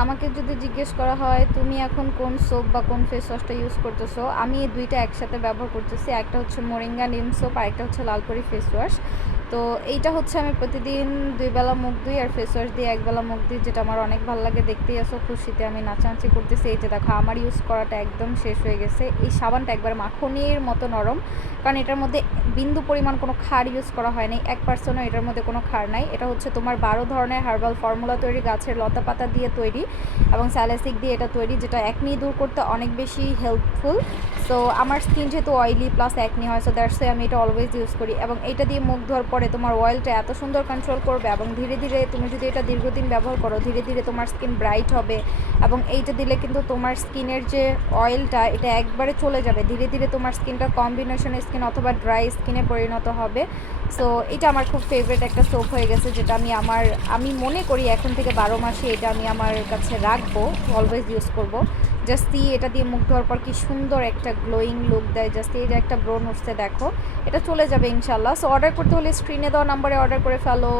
আমাকে যদি জিজ্ঞেস করা হয় তুমি এখন কোন সোপ বা কোন ফেস ওয়াশটা ইউজ করতেছো, আমি এই দুইটা একসাথে ব্যবহার করতেছি। একটা হচ্ছে মোরিঙ্গা নিম সোপ আর একটা হচ্ছে লালপরি ফেস ওয়াশ। তো এইটা হচ্ছে আমি প্রতিদিন 2 বেলা মুখ ধুই আর ফেস ওয়াশ দিয়ে 1 বেলা মুখ ধুই, যেটা আমার অনেক ভালো লাগে। দেখতেই আসো খুশিতে আমি নাচানাচি করতেছি। এই যে দেখো আমার ইউজ করাটা একদম শেষ হয়ে গেছে। এই সাবানটা একবার মাখনের মতো নরম, কারণ এটার মধ্যে বিন্দু পরিমাণ কোনো ক্ষার ইউজ করা হয়নি, 1%ও এটার মধ্যে কোনো ক্ষার নাই। এটা হচ্ছে তোমার 12 ধরনের হার্বাল ফর্মুলা তৈরি, গাছের লতা পাতা দিয়ে তৈরি এবং স্যালাসিক দিয়ে এটা তৈরি, যেটা একনি দূর করতে অনেক বেশি হেল্পফুল। সো আমার স্কিন যেহেতু অয়েলি প্লাস একনি হয়, সো দ্যাটস ওয়াই আমি এটা অলওয়েজ ইউজ করি। এবং এটা দিয়ে মুখ ধোয়ার পরে তোমার অয়েলটা এত সুন্দর কন্ট্রোল করবে এবং ধীরে ধীরে তুমি যদি এটা দীর্ঘদিন ব্যবহার করো, ধীরে ধীরে তোমার স্কিন ব্রাইট হবে। এবং এইটা দিলে কিন্তু তোমার স্কিনের যে অয়েলটা এটা একবারে চলে যাবে, ধীরে ধীরে তোমার স্কিনটা কম্বিনেশন স্কিন অথবা ড্রাই স্কিনে পরিণত হবে। সো এটা আমার খুব ফেভারিট একটা সোপ হয়ে গেছে, যেটা আমি মনে করি এখন থেকে 12 মাসে এটা আমি আমার কাছে রাখবো, অলওয়েজ ইউজ করব। জাস্ট এটা দিয়ে মুখ ধোয়ার পর কি সুন্দর একটা গ্লোয়িং লুক দেয়। জাস্ট এই যে একটা ব্রণ উঠছে দেখো, এটা চলে যাবে ইনশাল্লাহ। সো অর্ডার করতে হলে স্ক্রিনে দেওয়া নাম্বারে অর্ডার করে ফেলো।